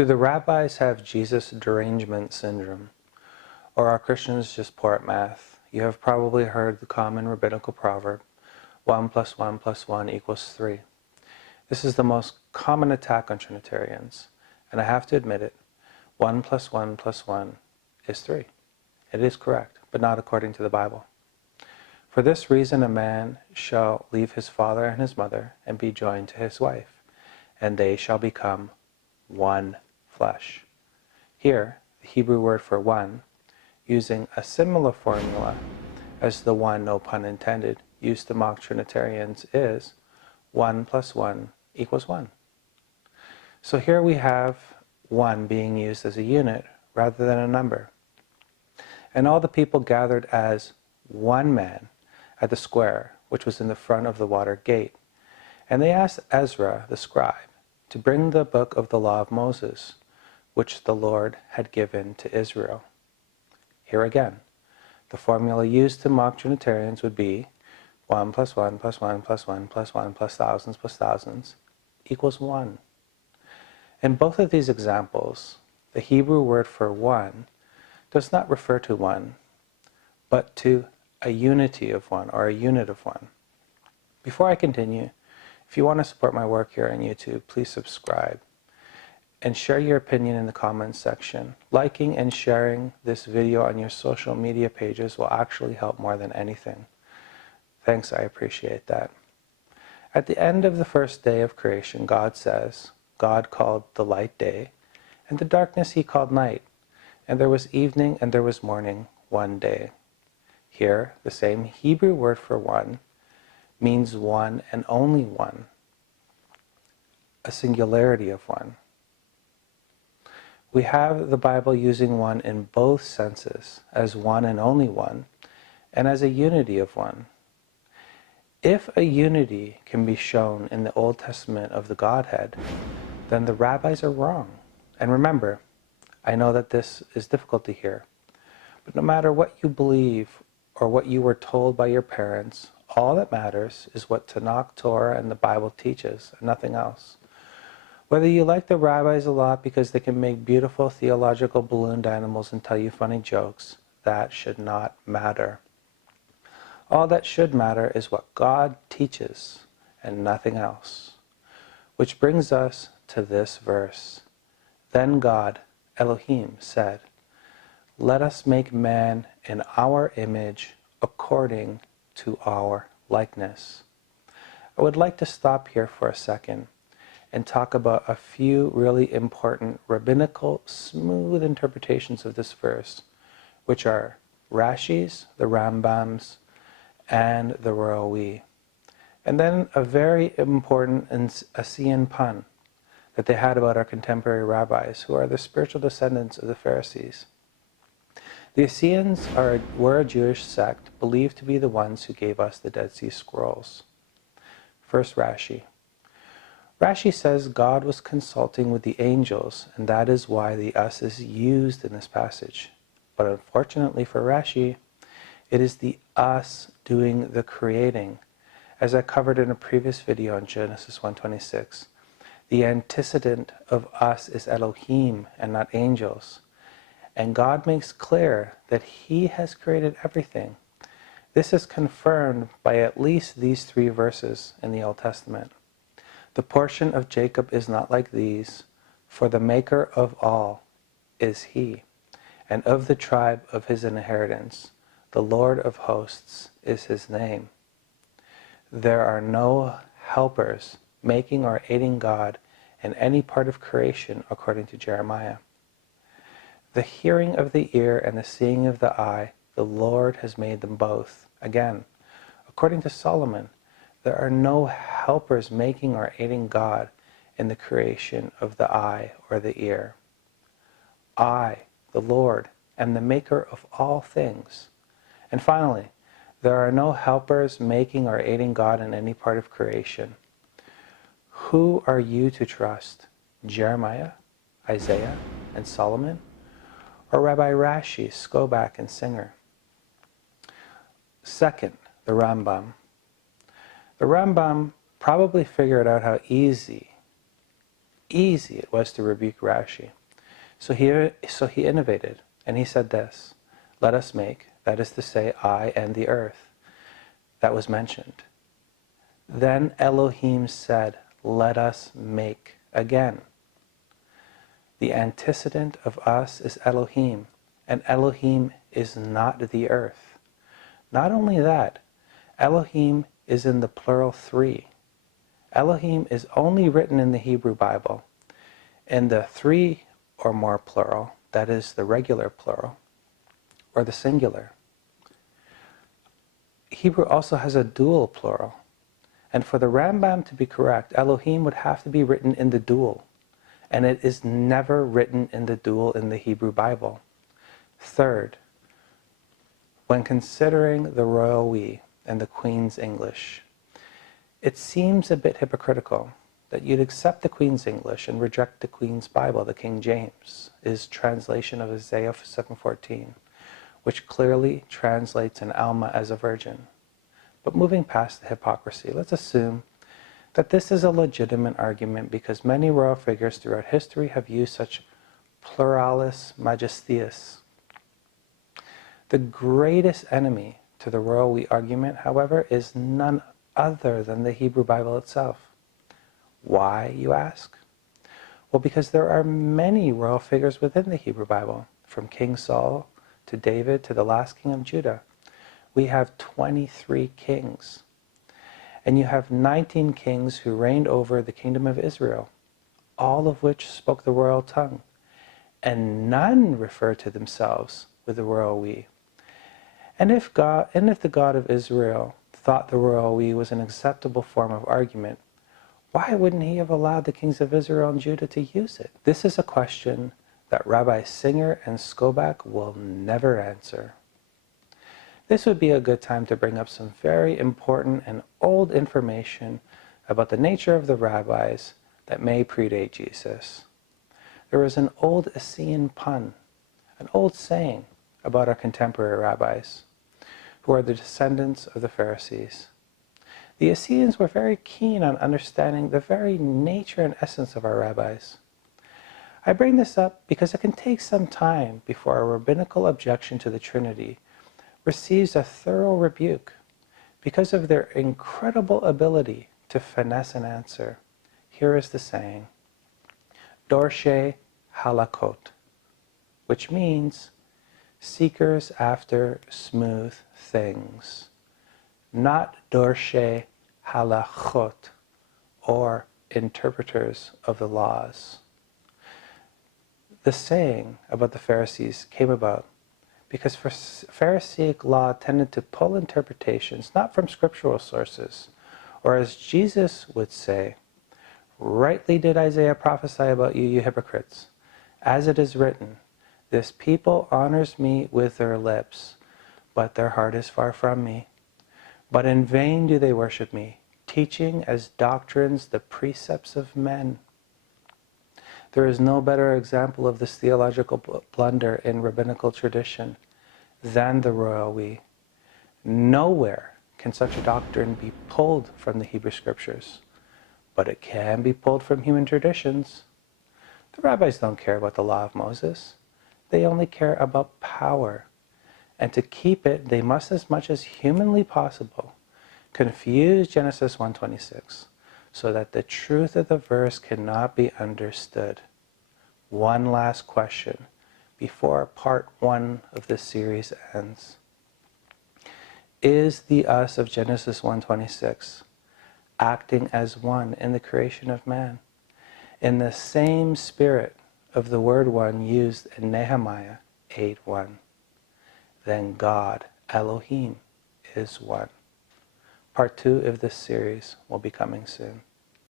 Do the rabbis have Jesus derangement syndrome? Or are Christians just poor at math? You have probably heard the common rabbinical proverb, 1 plus 1 plus 1 equals 3. This is the most common attack on Trinitarians, and I have to admit it, 1 plus 1 plus 1 is 3. It is correct, but not according to the Bible. For this reason a man shall leave his father and his mother and be joined to his wife, and they shall become one flesh. Here, the Hebrew word for one, using a similar formula as the one, no pun intended, used to mock Trinitarians is 1 plus 1 equals 1. So here we have 1 being used as a unit rather than a number. And all the people gathered as one man at the square, which was in the front of the water gate. And they asked Ezra, the scribe, to bring the book of the law of Moses, which the Lord had given to Israel. Here again, the formula used to mock Trinitarians would be 1 plus 1 plus 1 plus 1 plus 1 plus thousands equals 1. In both of these examples, the Hebrew word for one does not refer to one, but to a unity of one or a unit of one. Before I continue, if you want to support my work here on YouTube, please subscribe and share your opinion in the comments section. Liking and sharing this video on your social media pages will actually help more than anything. Thanks, I appreciate that. At the end of the first day of creation, God says, God called the light day, and the darkness he called night. And there was evening and there was morning, one day. Here, the same Hebrew word for one means one and only one, a singularity of one. We have the Bible using one in both senses, as one and only one, and as a unity of one. If a unity can be shown in the Old Testament of the Godhead, then the rabbis are wrong. And remember, I know that this is difficult to hear, but no matter what you believe or what you were told by your parents, all that matters is what Tanakh, Torah, and the Bible teaches, and nothing else. Whether you like the rabbis a lot because they can make beautiful theological ballooned animals and tell you funny jokes, that should not matter. All that should matter is what God teaches and nothing else. Which brings us to this verse. Then God, Elohim, said, "Let us make man in our image according to our likeness." I would like to stop here for a second and talk about a few really important rabbinical smooth interpretations of this verse, which are Rashi's, the Rambam's, and the Roe. And then a very important Essene pun that they had about our contemporary rabbis, who are the spiritual descendants of the Pharisees. The Essenes were a Jewish sect believed to be the ones who gave us the Dead Sea Scrolls. First, Rashi. Rashi says God was consulting with the angels, and that is why the us is used in this passage. But unfortunately for Rashi, it is the us doing the creating. As I covered in a previous video on Genesis 1:26, the antecedent of us is Elohim and not angels. And God makes clear that he has created everything. This is confirmed by at least these 3 verses in the Old Testament. The portion of Jacob is not like these, for the maker of all is he, and of the tribe of his inheritance, the Lord of hosts is his name. There are no helpers making or aiding God in any part of creation, according to Jeremiah. The hearing of the ear and the seeing of the eye, the Lord has made them both. Again, according to Solomon, there are no helpers making or aiding God in the creation of the eye or the ear. I, the Lord, am the maker of all things. And finally, there are no helpers making or aiding God in any part of creation. Who are you to trust? Jeremiah, Isaiah, and Solomon? Or Rabbi Rashi, Skobach, and Singer? Second, the Rambam. The Rambam probably figured out how easy easy it was to rebuke Rashi. So he innovated, and he said this, let us make, that is to say, I and the earth. That was mentioned. Then Elohim said, let us make again. The antecedent of us is Elohim, and Elohim is not the earth. Not only that, Elohim is in the plural three. Elohim is only written in the Hebrew Bible in the three or more plural, that is the regular plural, or the singular. Hebrew also has a dual plural, and for the Rambam to be correct, Elohim would have to be written in the dual, and it is never written in the dual in the Hebrew Bible. Third, when considering the royal we and the Queen's English, it seems a bit hypocritical that you'd accept the Queen's English and reject the Queen's Bible, the King James, his translation of Isaiah 7:14, which clearly translates an Alma as a virgin. But moving past the hypocrisy, let's assume that this is a legitimate argument because many royal figures throughout history have used such pluralis majestatis. The greatest enemy to the royal we argument, however, is none other than the Hebrew Bible itself. Why, you ask? Well, because there are many royal figures within the Hebrew Bible, from King Saul to David to the last king of Judah. We have 23 kings. And you have 19 kings who reigned over the kingdom of Israel, all of which spoke the royal tongue, and none refer to themselves with the royal we. And if the God of Israel thought the royal we was an acceptable form of argument, why wouldn't he have allowed the kings of Israel and Judah to use it? This is a question that Rabbi Singer and Skobach will never answer. This would be a good time to bring up some very important and old information about the nature of the rabbis that may predate Jesus. There is an old Essene pun, an old saying about our contemporary rabbis, who are the descendants of the Pharisees. The Essenes were very keen on understanding the very nature and essence of our rabbis. I bring this up because it can take some time before a rabbinical objection to the Trinity receives a thorough rebuke because of their incredible ability to finesse an answer. Here is the saying, Dorshe halakot, which means seekers after smooth things, not Dorshe halachot, or interpreters of the laws. The saying about the Pharisees came about because Pharisaic law tended to pull interpretations not from scriptural sources, or as Jesus would say, rightly did Isaiah prophesy about you, you hypocrites. As it is written, this people honors me with their lips, but their heart is far from me. But in vain do they worship me, teaching as doctrines the precepts of men. There is no better example of this theological blunder in rabbinical tradition than the royal we. Nowhere can such a doctrine be pulled from the Hebrew Scriptures, but it can be pulled from human traditions. The rabbis don't care about the law of Moses. They only care about power. And to keep it, they must, as much as humanly possible, confuse Genesis 1:26, so that the truth of the verse cannot be understood. One last question before part 1 of this series ends. Is the us of Genesis 1:26 acting as one in the creation of man, in the same spirit of the word one used in Nehemiah 8:1? Then God, Elohim, is one. Part 2 of this series will be coming soon.